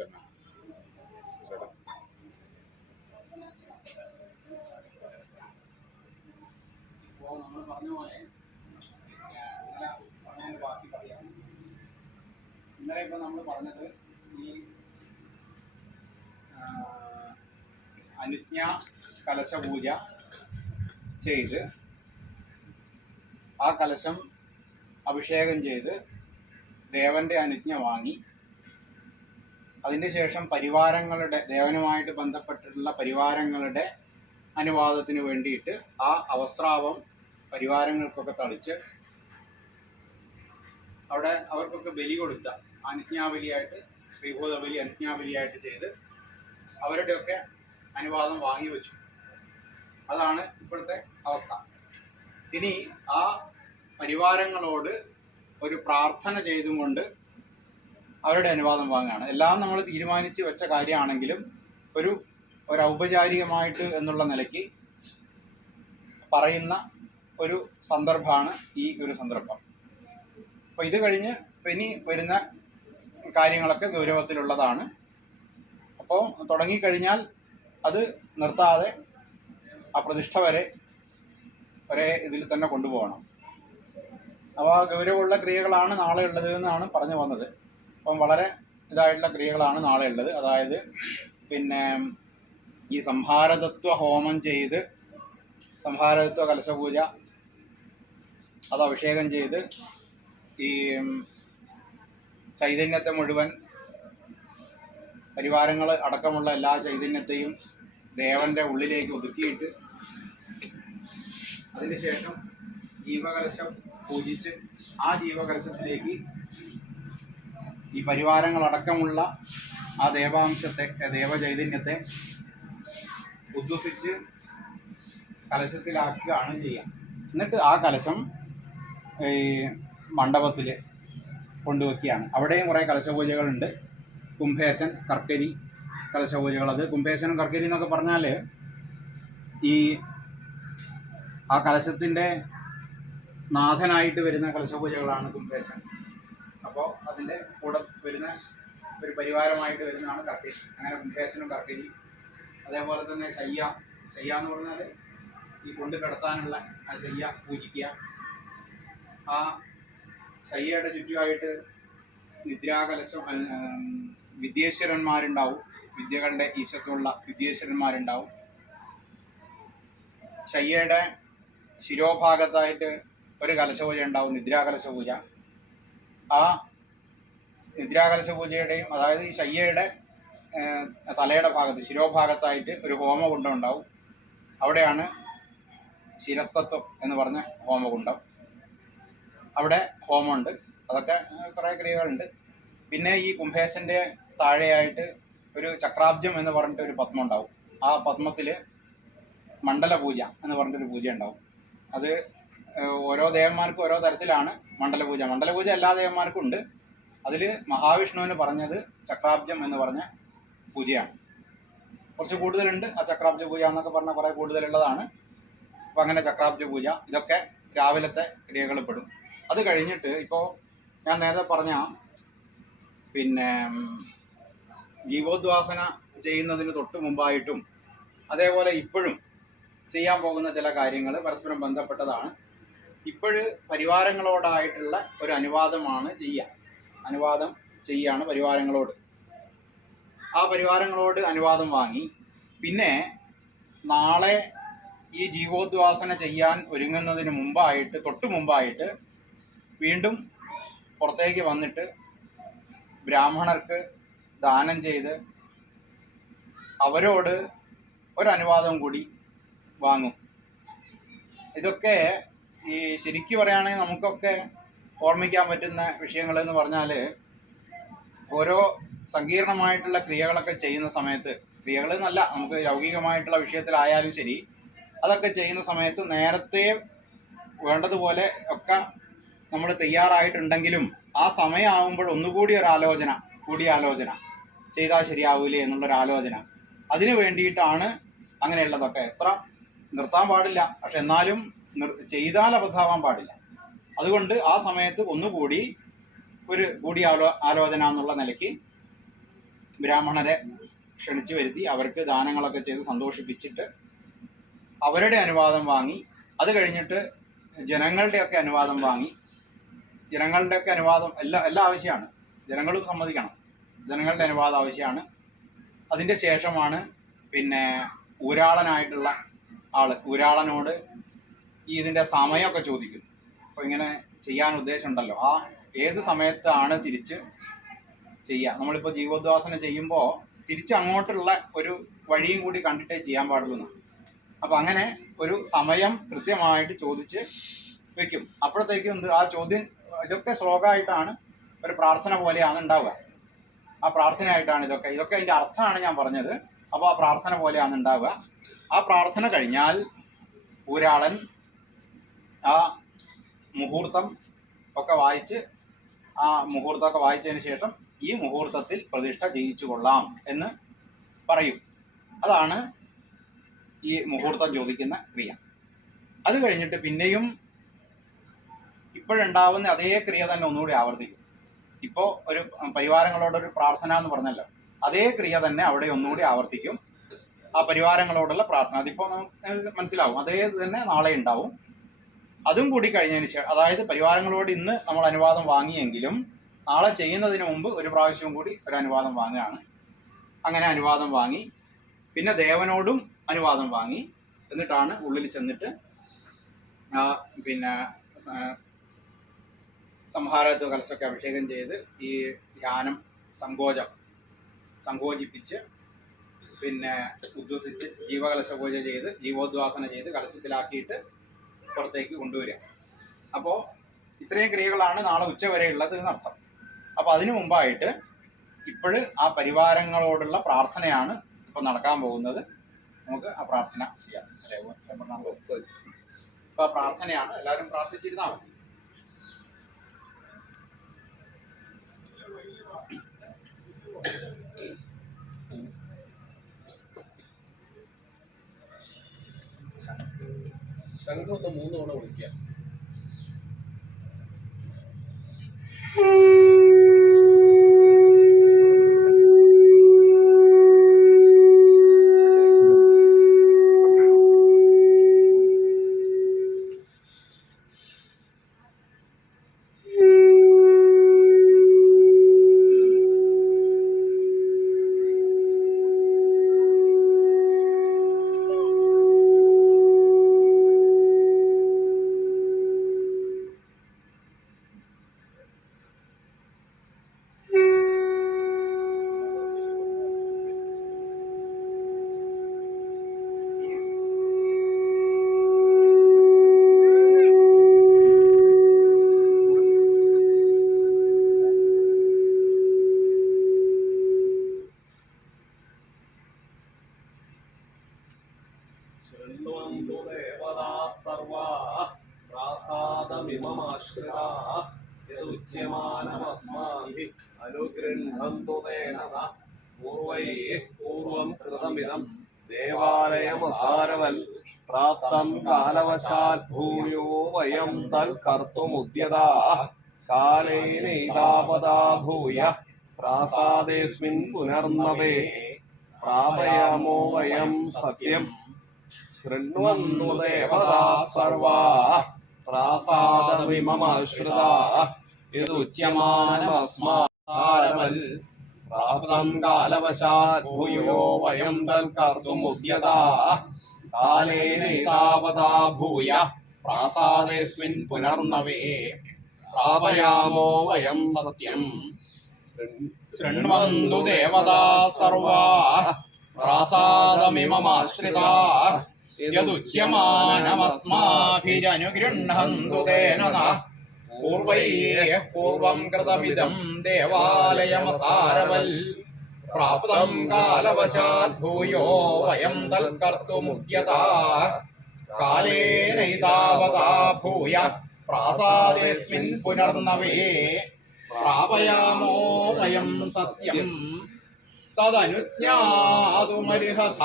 തരണം ചേട്ടാ അപ്പോൾ നമ്മൾ ഇന്നലെ പറഞ്ഞതിന് പറയാം. നമ്മൾ പറഞ്ഞത് ഈ അനുജ്ഞ കലശ പൂജ ചെയ്ത് ആ കലശം അഭിഷേകം ചെയ്ത് ദേവന്റെ അനുജ്ഞ വാങ്ങി അതിന് ശേഷം പരിവാരങ്ങളുടെ ദേവനുമായിട്ട് ബന്ധപ്പെട്ടിട്ടുള്ള പരിവാരങ്ങളുടെ അനുവാദത്തിന് വേണ്ടിയിട്ട് ആ അവസ്രാവം പരിവാരങ്ങൾക്കൊക്കെ തളിച്ച് അവിടെ അവർക്കൊക്കെ ബലി കൊടുത്ത അനുജ്ഞാബലിയായിട്ട് ശ്രീഭൂതബലി അനുജ്ഞാബലിയായിട്ട് ചെയ്ത് അവരുടെയൊക്കെ അനുവാദം വാങ്ങി വെച്ചു. അതാണ് ഇപ്പോഴത്തെ അവസ്ഥ. ഇനി ആ പരിവാരങ്ങളോട് ഒരു പ്രാർത്ഥന ചെയ്തും കൊണ്ട് അവരുടെ അനുവാദം വാങ്ങുകയാണ് എല്ലാം നമ്മൾ തീരുമാനിച്ച് വെച്ച കാര്യമാണെങ്കിലും ഒരു ഒരു ഔപചാരികമായിട്ട് എന്നുള്ള നിലയ്ക്ക് പറയുന്ന ഒരു സന്ദർഭമാണ് ഈ ഒരു സന്ദർഭം. അപ്പോൾ ഇത് കഴിഞ്ഞ് ഇനി വരുന്ന കാര്യങ്ങളൊക്കെ ഗൗരവത്തിലുള്ളതാണ്. അപ്പോൾ തുടങ്ങിക്കഴിഞ്ഞാൽ അത് നിർത്താതെ ആ പ്രതിഷ്ഠ വരെ ഒരേ ഇതിൽ തന്നെ കൊണ്ടുപോകണം. അപ്പോൾ ആ ഗൗരവമുള്ള ക്രിയകളാണ് നാളെ ഉള്ളത് എന്നാണ് പറഞ്ഞു വന്നത്. അപ്പം വളരെ ഇതായിട്ടുള്ള ക്രിയകളാണ് നാളെ ഉള്ളത്. അതായത് പിന്നെ ഈ സംഹാരതത്വ ഹോമം ചെയ്ത് സംഹാരതത്വ കലശപൂജ അത് അഭിഷേകം ചെയ്ത് ഈ ചൈതന്യത്തെ മുഴുവൻ പരിവാരങ്ങൾ അടക്കമുള്ള എല്ലാ ചൈതന്യത്തെയും ദേവന്റെ ഉള്ളിലേക്ക് ഒതുക്കിയിട്ട് അതിനുശേഷം ജീവകലശം പൂജിച്ച് ആ ജീവകലശത്തിലേക്ക് ഈ പരിവാരങ്ങളടക്കമുള്ള ആ ദേവാംശത്തെ ദേവചൈതന്യത്തെ ഉദ്വസിച്ച് കലശത്തിലാക്കുകയാണ് ചെയ്യുക. എന്നിട്ട് ആ കലശം ഈ മണ്ഡപത്തിൽ കൊണ്ടുവയ്ക്കുകയാണ് അവിടെയും കുറേ കലശപൂജകളുണ്ട്. കുംഭേശൻ കർക്കരി കലശപൂജകൾ. അത് കുംഭേശനും കർക്കരി എന്നൊക്കെ പറഞ്ഞാൽ ഈ ആ കലശത്തിന്റെ നാഥനായിട്ട് വരുന്ന കലശപൂജകളാണ് കുംഭേശൻ. അപ്പോൾ അതിന്റെ കൂടെ വരുന്ന ഒരു പരിവാരമായിട്ട് വരുന്നതാണ് കർക്കരി അങ്ങനെ കുംഭേശനും കർക്കരി അതേപോലെ തന്നെ ശയ്യ. ശയ്യ എന്ന് പറഞ്ഞാൽ ഈ കൊണ്ട് കിടത്താനുള്ള ആ ശയ്യ പൂജിക്കുക. ആ ശയ്യയുടെ ചുറ്റുമായിട്ട് നിദ്രാകലശം വിദ്യേശ്വരന്മാരുണ്ടാവും. വിദ്യകളുടെ ഈശത്തുള്ള വിദ്യേശ്വരന്മാരുണ്ടാവും. ശയ്യയുടെ ശിരോഭാഗത്തായിട്ട് ഒരു കലശപൂജ ഉണ്ടാവും നിദ്രാകലശ പൂജ ആ നിദ്രാകലശ പൂജയുടെയും അതായത് ഈ ശയ്യയുടെ തലയുടെ ഭാഗത്ത് ശിരോഭാഗത്തായിട്ട് ഒരു ഹോമകുണ്ടം ഉണ്ടാവും. അവിടെയാണ് ശിരസ്തത്വം എന്ന് പറഞ്ഞ ഹോമകുണ്ടം അവിടെ ഹോമമുണ്ട്. അതൊക്കെ കുറേ ക്രിയകളുണ്ട്. പിന്നെ ഈ കുംഭേശന്റെ താഴെയായിട്ട് ഒരു ചക്രാബ്ജം എന്ന് പറഞ്ഞിട്ട് ഒരു പത്മം ഉണ്ടാവും. ആ പത്മത്തിൽ മണ്ഡല പൂജ എന്ന് പറഞ്ഞിട്ടൊരു പൂജ ഉണ്ടാവും. അത് ഓരോ ദേവന്മാർക്കും ഓരോ തരത്തിലാണ് മണ്ഡലപൂജ. മണ്ഡലപൂജ എല്ലാ ദേവന്മാർക്കും ഉണ്ട്. അതിൽ മഹാവിഷ്ണുവിന് പറഞ്ഞത് ചക്രാബ്ജം എന്ന് പറഞ്ഞ പൂജയാണ്. കുറച്ച് കൂടുതലുണ്ട്. ആ ചക്രാബ്ജ പൂജ എന്നൊക്കെ പറഞ്ഞാൽ കുറേ കൂടുതലുള്ളതാണ്. അപ്പോൾ അങ്ങനെ ചക്രാബ്ജ പൂജ ഇതൊക്കെ രാവിലത്തെ ക്രിയകൾപ്പെടും അത് കഴിഞ്ഞിട്ട് ഇപ്പോൾ ഞാൻ നേരത്തെ പറഞ്ഞ പിന്നെ ജീവോദ്വാസന ചെയ്യുന്നതിന് തൊട്ട് മുമ്പായിട്ടും അതേപോലെ ഇപ്പോഴും ചെയ്യാൻ പോകുന്ന ചില കാര്യങ്ങൾ പരസ്പരം ബന്ധപ്പെട്ടതാണ്. ഇപ്പോഴ് പരിവാരങ്ങളോടായിട്ടുള്ള ഒരു അനുവാദമാണ് ചെയ്യുക അനുവാദം ചെയ്യാണ് പരിവാരങ്ങളോട്. ആ പരിവാരങ്ങളോട് അനുവാദം വാങ്ങി. പിന്നെ നാളെ ഈ ജീവോദ്വാസന ചെയ്യാൻ ഒരുങ്ങുന്നതിന് മുമ്പായിട്ട് തൊട്ട് മുമ്പായിട്ട് വീണ്ടും പുറത്തേക്ക് വന്നിട്ട് ബ്രാഹ്മണർക്ക് ദാനം ചെയ്ത് അവരോട് ഒരനുവാദം കൂടി വാങ്ങും. ഇതൊക്കെ ഈ ശരിക്കും പറയുകയാണെങ്കിൽ നമുക്കൊക്കെ ഓർമ്മിക്കാൻ പറ്റുന്ന വിഷയങ്ങൾ എന്ന് പറഞ്ഞാൽ ഓരോ സങ്കീർണമായിട്ടുള്ള ക്രിയകളൊക്കെ ചെയ്യുന്ന സമയത്ത് ക്രിയകൾ എന്നല്ല നമുക്ക് ലൗകികമായിട്ടുള്ള വിഷയത്തിലായാലും ശരി അതൊക്കെ ചെയ്യുന്ന സമയത്ത് നേരത്തെ വേണ്ടതുപോലെ ഒക്കെ നമ്മൾ തയ്യാറായിട്ടുണ്ടെങ്കിലും ആ സമയമാകുമ്പോൾ ഒന്നുകൂടി ഒരു ആലോചന കൂടിയാലോചന ചെയ്താൽ ശരിയാവൂലേ എന്നുള്ളൊരു ആലോചന അതിനു വേണ്ടിയിട്ടാണ് അങ്ങനെയുള്ളതൊക്കെ. എത്ര നിർത്താൻ പാടില്ല. പക്ഷെ എന്നാലും ചെയ്താൽ അബദ്ധാവാൻ പാടില്ല. അതുകൊണ്ട് ആ സമയത്ത് ഒന്നുകൂടി ഒരു കൂടി ആലോ ആലോചന എന്നുള്ള നിലയ്ക്ക് ബ്രാഹ്മണരെ ക്ഷണിച്ചു വരുത്തി അവർക്ക് ദാനങ്ങളൊക്കെ ചെയ്ത് സന്തോഷിപ്പിച്ചിട്ട് അവരുടെ അനുവാദം വാങ്ങി അത് കഴിഞ്ഞിട്ട് ജനങ്ങളുടെയൊക്കെ അനുവാദം വാങ്ങി. ജനങ്ങളുടെയൊക്കെ അനുവാദം എല്ലാ എല്ലാം ആവശ്യമാണ്. ജനങ്ങളും സമ്മതിക്കണം. ജനങ്ങളുടെ അനുവാദം ആവശ്യമാണ്. അതിന്റെ ശേഷമാണ് പിന്നെ ഊരാളനായിട്ടുള്ള ആൾ. ഊരാളനോട് ഈ ഇതിന്റെ സമയമൊക്കെ ചോദിക്കും. അപ്പോൾ ഇങ്ങനെ ചെയ്യാൻ ഉദ്ദേശമുണ്ടല്ലോ. ആ ഏത് സമയത്താണ് തിരിച്ച് ചെയ്യുക നമ്മളിപ്പോൾ ജീവോദ്വാസന ചെയ്യുമ്പോൾ തിരിച്ച് അങ്ങോട്ടുള്ള ഒരു വഴിയും കൂടി കണ്ടിട്ടേ ചെയ്യാൻ പാടുള്ളൂ അപ്പോൾ അങ്ങനെ ഒരു സമയം കൃത്യമായിട്ട് ചോദിച്ച് വെക്കും. അപ്പോഴത്തേക്കും എന്ത്? ആ ചോദ്യം ഇതൊക്കെ ശ്ലോകമായിട്ടാണ് ഒരു പ്രാർത്ഥന പോലെയാണ് ഉണ്ടാവുക. ആ പ്രാർത്ഥനയായിട്ടാണ് ഇതൊക്കെ. ഇതൊക്കെ അതിന്റെ അർത്ഥമാണ് ഞാൻ പറഞ്ഞത്. അപ്പോൾ ആ പ്രാർത്ഥന പോലെയാണ് ഉണ്ടാവുക. ആ പ്രാർത്ഥന കഴിഞ്ഞാൽ ഊരാളൻ ആ മുഹൂർത്തം ഒക്കെ വായിച്ച് ആ മുഹൂർത്തമൊക്കെ വായിച്ചതിന് ശേഷം ഈ മുഹൂർത്തത്തിൽ പ്രതിഷ്ഠ ജയിച്ചു കൊള്ളാം എന്ന് പറയും. അതാണ് ഈ മുഹൂർത്തം ചോദിക്കുന്ന ക്രിയ. അത് കഴിഞ്ഞിട്ട് പിന്നെയും ഇപ്പോഴുണ്ടാവുന്ന അതേ ക്രിയ തന്നെ ഒന്നുകൂടി ആവർത്തിക്കും. ഇപ്പോൾ ഒരു പരിവാരങ്ങളോടൊരു പ്രാർത്ഥന എന്ന് പറഞ്ഞല്ലോ. അതേ ക്രിയ തന്നെ അവിടെ ഒന്നുകൂടി ആവർത്തിക്കും. ആ പരിവാരങ്ങളോടുള്ള പ്രാർത്ഥന. അതിപ്പോൾ നമുക്ക് മനസ്സിലാവും. അതേ തന്നെ നാളെ ഉണ്ടാവും. അതും കൂടി കഴിഞ്ഞതിന് ശേഷം അതായത് പരിവാരങ്ങളോട് ഇന്ന് നമ്മൾ അനുവാദം വാങ്ങിയെങ്കിലും നാളെ ചെയ്യുന്നതിന് മുമ്പ് ഒരു പ്രാവശ്യവും കൂടി ഒരു അനുവാദം വാങ്ങുകയാണ്. അങ്ങനെ അനുവാദം വാങ്ങി പിന്നെ ദേവനോടും അനുവാദം വാങ്ങി എന്നിട്ടാണ് ഉള്ളിൽ ചെന്നിട്ട് പിന്നെ സംഹാരത്വ കലശൊക്കെ അഭിഷേകം ചെയ്ത് ഈ ധ്യാനം സങ്കോചം സങ്കോചിപ്പിച്ച് പിന്നെ ഉദ്വസിച്ച് ജീവകലശ പൂജ ചെയ്ത് ജീവോദ്വാസന ചെയ്ത് കലശത്തിലാക്കിയിട്ട് പുറത്തേക്ക് കൊണ്ടുവരിക. അപ്പോൾ ഇത്രയും ക്രിയകളാണ് നാളെ ഉച്ച വരെ ഉള്ളത് എന്നർത്ഥം. അപ്പോൾ അതിനു മുമ്പായിട്ട് ഇപ്പോൾ ആ പരിവാരങ്ങളോടുള്ള പ്രാർത്ഥനയാണ് ഇപ്പം നടക്കാൻ പോകുന്നത്. നമുക്ക് ആ പ്രാർത്ഥന ചെയ്യാം. അല്ലേ? അപ്പോൾ ആ പ്രാർത്ഥനയാണ് എല്ലാവരും പ്രാർത്ഥിച്ചിരുന്നാൽ മതി. ശംഖ് ഒന്ന് മൂന്ന് തവണ വിളിക്കുക. യദുച്യമാനമസ്മാഭിः അനുഗൃഹന്തു തേന പൂർവൈः പൂർവം കൃതമിതം ദേവാലയമസാരവൽ പ്രാപ്തം കാലവശാൽ ഭൂയോ വയം തൽ കർത്തുമുദ്യതാ കാലേനൈതാപദാ ഭൂയ പ്രാസാദേസ്മിൻ പുനർനവേ പ്രാപയാമോ വയം സത്യം ശൃണ്വന്നു ദേവതാ സർവാ പ്രാസാദവിമമാശ്രിതാ യദുച്യമാനമസ്മാരവൽ പ്രാപ്തം കാലവശാത് ഭൂയോ വയം തൽ കർത്തുമുദ്യതാ കാലേനൈതാവതാ ഭൂയ പ്രാസാദേസ്മിൻ പുനർനവേ. പ്രാപയാമോ വയം സത്യം. ശൃണ്വന്തു ദേവതാ സർവാ പ്രാസാദമിമമാശ്രിതാ. യദുച്യമാനമസ്മാഭിരനുഗൃഹന്തു തേന നഃ പൂർവൈः കൃതമിതം ദേവാലയമസാരവൽ പ്രാപ്തം കാലവശാത് ഭൂയോ വയം തൽക്കർത്തുമുഖ്യത കാലേനൈതാവതാ ഭൂയ പ്രാസാദേസ്മിൻ പുനർനവേ പ്രാപയാമോ വയം സത്യം തദനുജ്ഞാതുമർഹഥ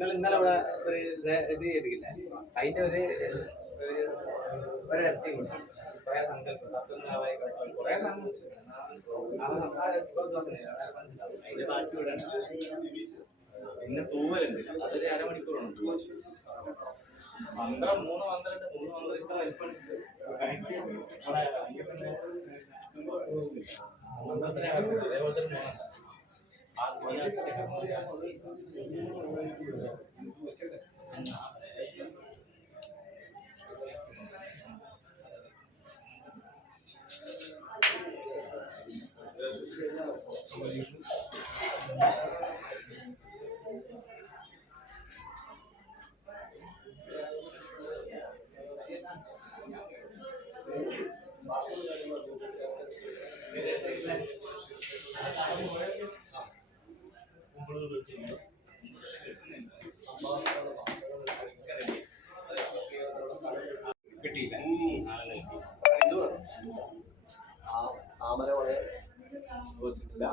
നിങ്ങൾ ഇന്നലെ ഇവിടെ ഒരു ഇത് ചെയ്തിട്ടില്ല? അതിന്റെ ഒരു ഒരു പിന്നെ തൂവലുണ്ട്. അതൊരു അരമണിക്കൂറാണ് പന്ത്രം മൂന്ന് പന്ത്രണ്ട് മൂന്ന് പന്ത്രണ്ട് വലിപ്പം മന്ത്രത്തിനെ അതേപോലെ തന്നെ മൂന്നെണ്ണം. 啊，我在这个工作，然后这个。കിട്ടിയില്ല. താമര വളരെ വെച്ചിട്ടില്ല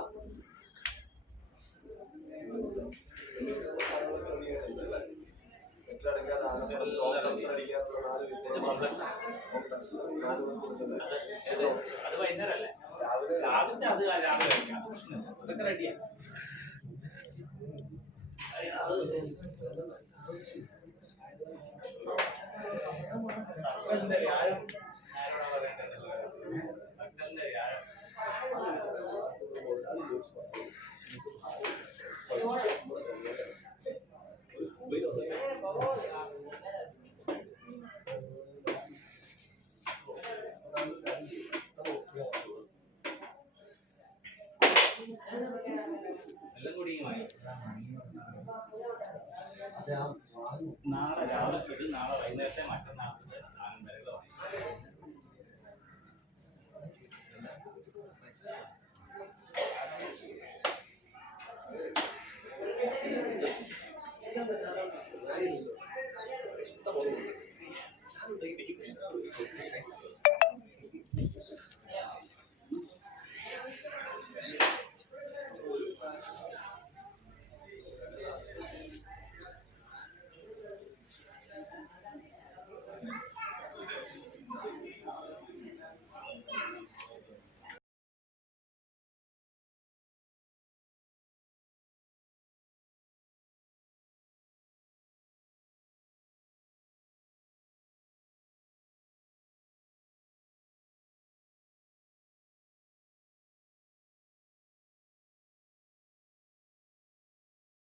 അത് വൈകുന്നേരമല്ലേ രാവിലെ അത് രാവിലെ അതൊക്കെ റെഡിയാ Hallelujah. നാളെ